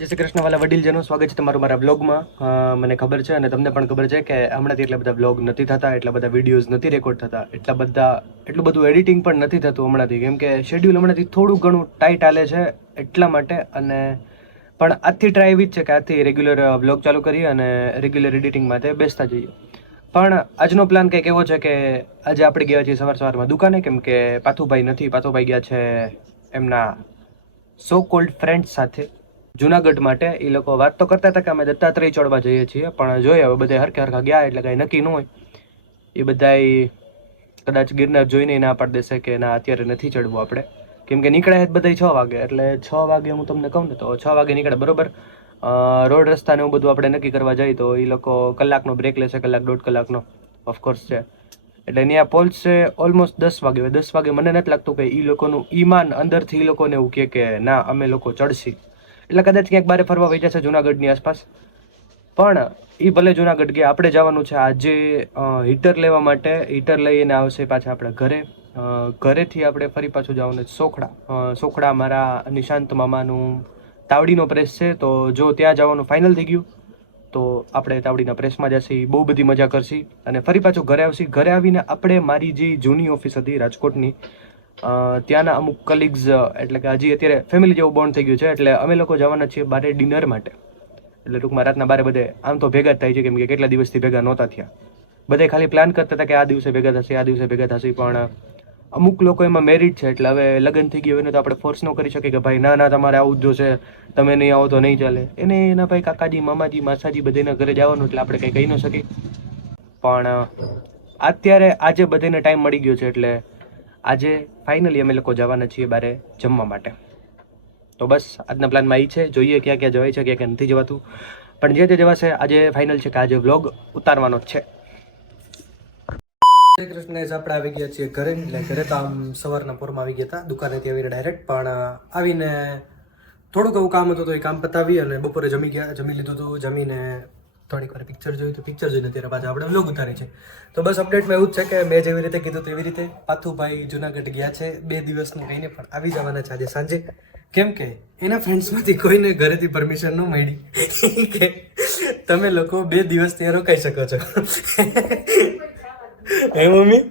જય શ્રી કૃષ્ણ વાલા વડીલજનો, સ્વાગત છે તમારું મારા વ્લોગમાં. મને ખબર છે અને તમને પણ ખબર છે કે હમણાંથી એટલા બધા વ્લોગ નથી થતા, એટલા બધા વિડીયોઝ નથી રેકોર્ડ થતા, એટલું બધું એડિટિંગ પણ નથી થતું હમણાંથી, કેમ કે શેડ્યુલ હમણાંથી થોડું ઘણું ટાઈટ હાલે છે એટલા માટે. અને પણ આજથી ટ્રાય એવી જ છે કે આજથી રેગ્યુલર વ્લોગ ચાલુ કરીએ અને રેગ્યુલર એડિટિંગ માટે બેસતા જઈએ. પણ આજનો પ્લાન કંઈક એવો છે કે આજે આપણે ગયા છીએ સવારમાં દુકાને, કેમ કે પાથુભાઈ નથી, પાથુભાઈ ગયા છે એમના સો કોલ્ડ ફ્રેન્ડ્સ સાથે જુનાગઢ માટે. એ લોકો વાત તો કરતા હતા કે અમે દત્તાત્રેય ચડવા જઈએ છીએ, પણ જોઈએ હવે બધા હરખે હરખા ગયા એટલે કાંઈ નક્કી ન હોય. એ બધાય કદાચ ગિરનાર જોઈને ના પાડી દેશે કે ના અત્યારે નથી ચડવું આપણે, કેમ કે નીકળ્યા જ બધા 6 વાગે. એટલે 6 વાગે હું તમને કહું ને તો 6 વાગે નીકળે બરોબર. રોડ રસ્તાને એવું બધું આપણે નક્કી કરવા જઈએ તો એ લોકો કલાકનો બ્રેક લેશે, કલાક દોઢ કલાકનો ઓફકોર્સ છે. એટલે ત્યાં પહોંચશે ઓલમોસ્ટ 10 વાગે. 10 વાગે મને નથી લાગતું કે એ લોકોનું ઈમાન અંદરથી એ લોકોને એવું કહે કે ના અમે લોકો ચડશી. એટલે કદાચ ક્યાંક બારે ફરવા વહી જશે જુનાગઢની આસપાસ. પણ એ ભલે જુનાગઢ ગયા, આપણે જવાનું છે આજે હીટર લેવા માટે. હીટર લઈને આવશે પાછા આપણા ઘરે. ઘરેથી આપણે ફરી પાછું જવાનું છે સોખડા. સોખડા મારા નિશાંત મામાનું તાવડીનો પ્રેસ છે, તો જો ત્યાં જવાનું ફાઇનલ થઈ ગયું તો આપણે તાવડીના પ્રેસમાં જશે, બહુ બધી મજા કરશી અને ફરી પાછું ઘરે આવશી. ઘરે આવીને આપણે મારી જે જૂની ઓફિસ હતી રાજકોટની, ત્યાંના અમુક કલીગ્સ, એટલે કે હજી અત્યારે ફેમિલી જેવું બોન્ડ થઈ ગયું છે, એટલે અમે લોકો જવાના છીએ બારે ડિનર માટે. એટલે ટૂંકમાં રાતના બારે બધે આમ તો ભેગા જ થાય છે, કેમ કે કેટલા દિવસથી ભેગા નહોતા થયા. બધે ખાલી પ્લાન કરતા હતા કે આ દિવસે ભેગા થશે, આ દિવસે ભેગા થશે, પણ અમુક લોકો એમાં મેરિડ છે, એટલે હવે લગ્ન થઈ ગયું એને તો આપણે ફોર્સ ન કરી શકીએ કે ભાઈ ના ના તમારે આવું જ જોશે, તમે નહીં આવો તો નહીં ચાલે. એને એના ભાઈ કાકાજી, મામાજી, માસાજી બધાના ઘરે જવાનું, એટલે આપણે કંઈ કહી ન શકીએ. પણ અત્યારે આજે બધાને ટાઈમ મળી ગયો છે, એટલે આજે ફાઇનલી અમે લોકો જવાના છીએ બારે જમવા માટે. તો બસ આજના પ્લાનમાં એ છે, જોઈએ ક્યાં ક્યાં જવાય છે, ક્યાં ક્યાં નથી જવાતું. પણ જે જવાશે આજે ફાઇનલ છે કે આજે વ્લોગ ઉતારવાનો જ છે. જય કૃષ્ણ, આપણે આવી ગયા છીએ ઘરે. એટલે ઘરે તો આમ સવારના પોરમાં આવી ગયા હતા, દુકાનેથી આવીને ડાયરેક્ટ. પણ આવીને થોડુંક એવું કામ હતું તો એ કામ પતાવી અને બપોરે જમી લીધું હતું. જમીને થોડીક વાર પિક્ચર જોયું તો પિક્ચર જોઈને અત્યારે પાછા આપણે વ્લોગ ઉતારી છે. તો બસ અપડેટમાં એવું જ છે કે મેં જેવી રીતે કીધું તેવી રીતે પાથુભાઈ જુનાગઢ ગયા છે 2 દિવસનું કહીને, પણ આવી જવાના છે આજે સાંજે. કેમ કે એના ફ્રેન્ડ્સમાંથી કોઈને ઘરેથી પરમિશન ન મળી કે તમે લોકો 2 દિવસ ત્યાં રોકાઈ શકો છો. હે મમ્મી?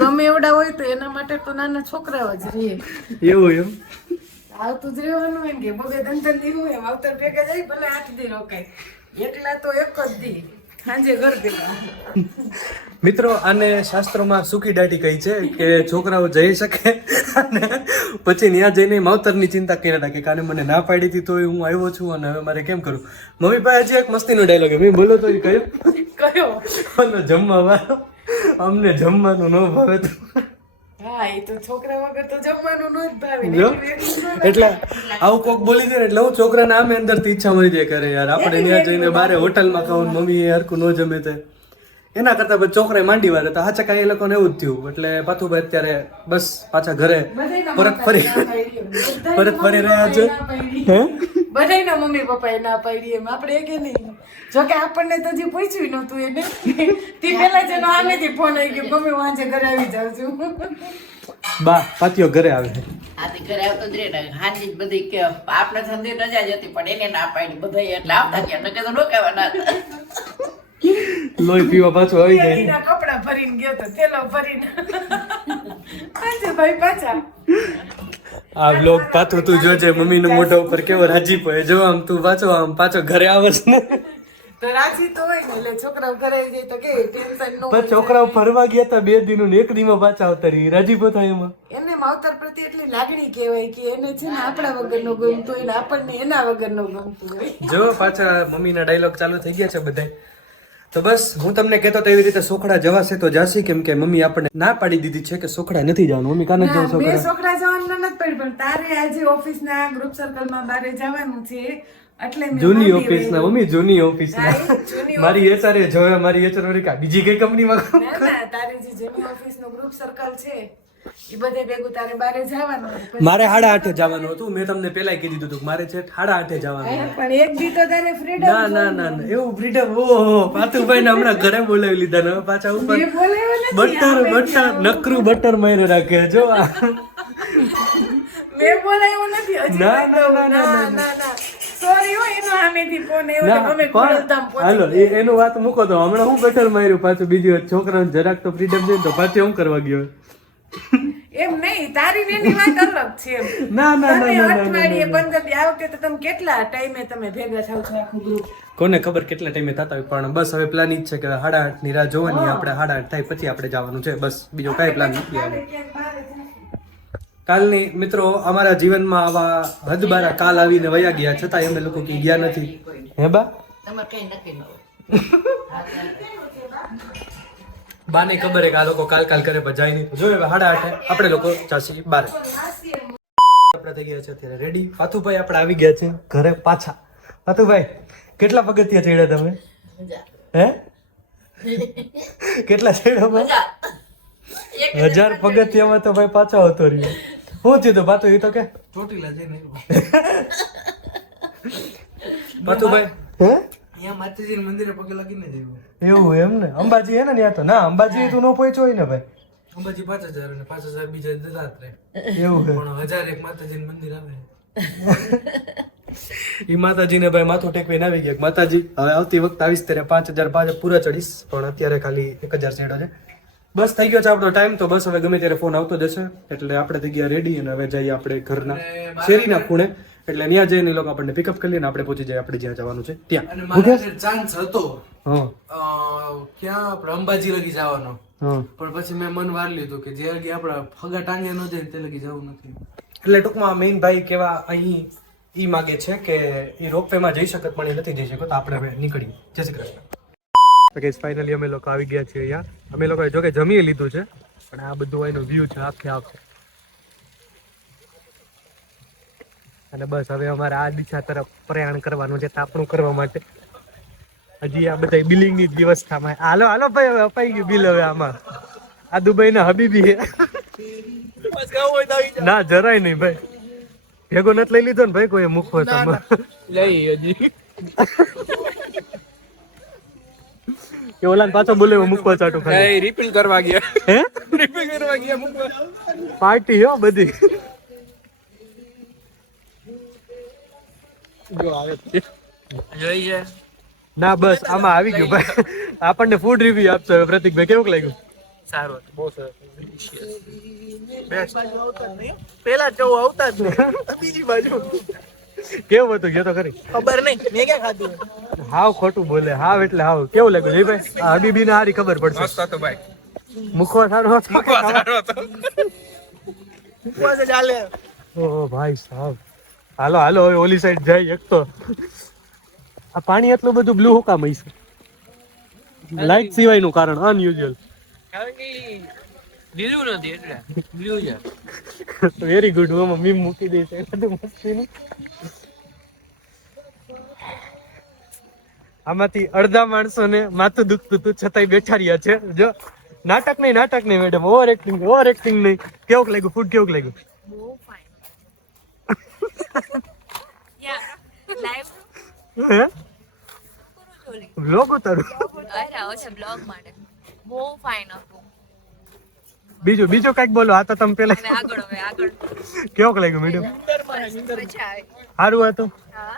ગમે એવડા હોય તો એના માટે તો નાના છોકરાઓ જ રહે. એવું એમ? આવતું જ રહેવાનું હોય કે બબે ધંધર દી હોય આવતર ભેગા જાય, ભલે 8 દી રોકાય. એકલા તો એક જ દી સાંજે ઘર ભેગા. મિત્રો, આને શાસ્ત્રોમાં સુખી દાટી કહી છે કે છોકરાઓ જઈ શકે અને પછી ત્યાં જઈને માવતરની ચિંતા કરી નાખે કે આને મને ના પાડી હતી તોય હું આવ્યો છું અને હવે મારે કેમ કરું. મમ્મી પાસે હજી એક મસ્તીનો ડાયલોગ મેં બોલો તો એ કયો ઓલો જમવા વાળો, અમને જમવાનું ન ભાવે તો. હા, એ તો છોકરા વગર તો જમવાનું ન જ ભાવે. એટલે આવું કોક બોલી દે એટલે હું છોકરાને આમે અંદરથી ઈચ્છા મળી જાય કરે યાર આપણે ત્યાં જઈને બારે હોટલમાં ખાવું, મમ્મી એ હરખું ન જમે તે. એના કરતા પછી છોકરાએ માંડી વાર હતા. હાચા કાંઈ એ લોકોને એવું જ થયું. એટલે પાથુભાઈ અત્યારે બસ પાછા ઘરે પરત ફરી રહ્યા છે. હે, બધાયના મમ્મી પપ્પાએ ના પાડી, એમ આપણે કે નહીં. જોકે આપણને તો હજી પૂછ્યું નહોતું એને. તે પહેલા જ એનો આમેથી ફોન આવી ગયો, ગમે વાંચે ઘરે આવી જાઉં છું. બા પાતિયો ઘરે આવે છે. આથી ઘરે આવતો જ રે ને હાજી બધી કે આપણે ધંધે રજા જ હતી પણ એને ના પાડી બધા એટલે આવતા ગયા નકે તો રોકાવાના હતા. લોહી પીવા પાછો આવી જાય. એના કપડા ભરીને ગયો તો થેલો ભરીને પાછા ભાઈ પાછા. આ વ્લોગ પાછો તું જોજે, મમ્મીના મોઢા ઉપર કેવો રાજી પડે. જો આમ તું પાછો ઘરે આવસ ને તો રાજી તો હોય ને, એટલે છોકરાઓ ઘરે આવી જાય તો કે ટેન્શન નો. પણ છોકરાઓ ફરવા ગયા હતા 2 દિનનું ને 1 દીમાં પાછા આવતા રહી, રાજી પોતા એમાં. એને માવતર પ્રત્યે એટલી લાગણી કહેવાય કે એને છે ને આપણા વગરનો ગમતું હોય ને આપણને એના વગરનો ગમતું હોય. જો પાછા મમ્મીના ડાયલોગ ચાલુ થઈ ગયા છે બધાય. તો બસ હું તમને કહેતો તો એવી રીતે સોખડા જવાશે તો જાસી, કેમ કે મમ્મી આપણને ના પાડી દીધી છે કે સોખડા નથી જવાનું. મમ્મી કાને જાવ બે સોખડા? છોકરા જવાનું નથી પડી, પણ તારે આજે ઓફિસના ગ્રુપ સર્કલમાં બારે જવાનું છે એટલે મેં જૂની માંડી ઓફિસના વળી. મમ્મી, જૂની ઓફિસના. હા, એ જૂની મારી એચઆર એ જોયા, મારી એચઆર વળી કા બીજી કઈ કંપનીમાં ના ના, તારી જે જૂની ઓફિસનું ગ્રુપ સર્કલ છે એ બધે ભેગું તારે બારે જવાનું. મારે 8:30 જવાનું હતું. મેં તમને પહેલા કહી દીધું હતું કે મારે છે 8:30 જવાનું. પણ એક દી તો તારે ફ્રીડમ. ના ના ના ના, એવું ફ્રીડમ. ઓહો, પાતુભાઈ ને હમણાં ઘરે બોલાવી લીધા ને હવે પાછા ઉપર બટર નકરું બટર મારી રાખે. જો મેં બોલાવ્યો નથી હજી. ના, ના, ના, ના, ના, ના, ના. Sorry હો, એનો સામેથી ફોન આવ્યો ના એટલે અમે પણ ખોડલધામ પહોંચી હાલો એનું વાત મૂકો તો હમણાં હું પેટ્રોલ માર્યું પાછું બીજી વાર છોકરાને જરાક તો ફ્રીડમ દે તો પાછું હું કરવા ગયો એમ નહીં, તારી ને એની વાત અલગ છે એમ. ના ના ના તમે ના, ના અઠવાડિયે 15 દી આ વખતે તો તમે કેટલા ટાઈમે તમે ભેગા થાવ છો આખું ગ્રુપ? કોને ખબર કેટલા ટાઈમે થતા હોય પણ બસ હવે પ્લાન ઈ જ છે કે 8:30 ની રાહ જોવાની આપણે 8:30 થાય પછી આપણે જવાનું છે બસ બીજો કાંઈ પ્લાન નથી આવે કાલની મિત્રો અમારા જીવનમાં આવા હદબારા કાલ આવીને વયા ગયા છતાં અમે લોકો ક્યાંય ગયા નથી હે બા તમારે કઈ નક્કી ન હોય બાને ખબર હે કે આ લોકો કાલ કરે પણ જાય નહીં જો હવે 8:30 આપણે લોકો ચાસી બારે આપણે થઈ ગયા છે અત્યારે રેડી પાથુભાઈ આપણે આવી ગયા છે ઘરે પાછા પાથુભાઈ કેટલા પગથિયા ચડ્યા તમે મજા હે કેટલા ચડ્યા ભાઈ મજા 1000 પગથિયામાં તો ભાઈ પાછો આવતો રહ્યો શું થયું તો પાછું એ તો કે ચોટીલા જઈને પાથુભાઈ હે અહીંયા માતાજી મંદિરે પગે લાગીને જઈવું એવું એમ ને અંબાજી હે ને ત્યાં તો ના અંબાજી તું ન પહોંચ્યો હોય ને ભાઈ અંબાજી 5000 અને 5000 બીજા જતા રહે એવું હે પણ 1001 માતાજી મંદિર આવે ઈ માતાજીને ભાઈ માથું ટેકવીને આવી ગયા માતાજી હવે આવતી વખત આવીશ ત્યારે 5005 પૂરા ચડીશ પણ અત્યારે ખાલી 1000 ચડ્યો છે બસ થઈ ગયો છે આપણો ટાઈમ તો બસ હવે ગમે ત્યારે ફોન આવતો જશે એટલે આપણે થઈ ગયા રેડી અને હવે જઈએ આપણે ઘરના શેરીના ખૂણે એટલે ત્યાં જઈને એ લોકો આપણને પિકઅપ કરી લઈને આપણે પહોંચી જાય આપણે જ્યાં જવાનું છે ત્યાં અને મારા ચાન્સ હતો હા ક્યાં આપણે અંબાજી લગી જવાનો હા પણ પછી મેં મન વાર લીધું કે જે લગી આપણા ફગા ટાંગે ન જાય ને તે લગી જવું નથી એટલે ટૂંકમાં મેઇન ભાઈ કેવા અહીં ઈ માગે છે કે ઈ રોપવેમાં જઈ શકત પણ એ નથી જઈ શકત આપણે હવે નીકળીએ જય શ્રી કૃષ્ણ તો ગાઈસ ફાઇનલી અમે લોકો આવી ગયા છીએ અહીંયા અમે લોકોએ જો કે જમી લીધું છે પણ આ બધું એનો વ્યૂ છે આખે આખો અને બસ હવે અમારે આ દિશા તરફ પ્રયાણ કરવાનું છે તાપણું કરવા માટે હજી આ બધા બિલિંગની જ વ્યવસ્થામાં હાલો હાલો ભાઈ હવે અપાઈ ગયું બિલ હવે આમાં આ દુબઈના હબીબી હે ના જરાય નહીં ભાઈ ભેગો નથી લઈ લીધો ને ભાઈ કોઈ મૂકવો લઈ હજી કે ઓલાને પાછો બોલે મૂકવા ચાટું ખાલી રિપીલ કરવા ગયા હે રિપીલ કરવા ગયા મૂકવા પાર્ટી હો બધી જો આવે છે જોઈએ ના બસ આમાં આવી ગયું ભાઈ આપણને ફૂડ રિવ્યુ આપશો હવે પ્રતિકભાઈ કેવું લાગ્યું સારું હતું બહુ સરસ પેલા જવું આવતા જ નહીં બીજી બાજુ કેવું હતું ગયો તો ખરી ખબર નહીં મેં ક્યાં ખાધું હાવ ખોટું બોલે હાવ એટલે હાવ કેવું લાગ્યું જય ભાઈ આ હબીબીને હારી ખબર પડશે મસ્ત હતો ભાઈ મુખવા સારો હતો મૂકવા સારો હતો મૂકવા છે ચાલે ઓહો ભાઈ સાહેબ હાલો હાલો હવે ઓલી સાઈડ જાય એક તો આ પાણી એટલું બધું બ્લુ હુકામ હશે લાઈટ સિવાયનું કારણ અનયુઝ્યુઅલ કારણ કે લીલું નથી એટલે બ્લુ છે વેરી ગુડ હું મીમ મૂકી દઈશ એ બધું મસ્તીનું આમાંથી અડધા માણસોને માથું દુખતું હતું છતાંય બેઠા રહ્યા છે જો નાટક નહીં મેડમ ઓવર એક્ટિંગ નહીં કેવું લાગ્યું ફૂડ કેવું લાગ્યું બહુ ફાઇન યા લાઈવ હે પૂરું બ્લોગ ઉતારું અરે આવો છે બ્લોગ માટે બહુ ફાઇન હતું બીજું કઈક બોલો આ તો તમે પેલા હવે આગળ કેવું લાગ્યું મેડમ મજા આવે સારું હતું હા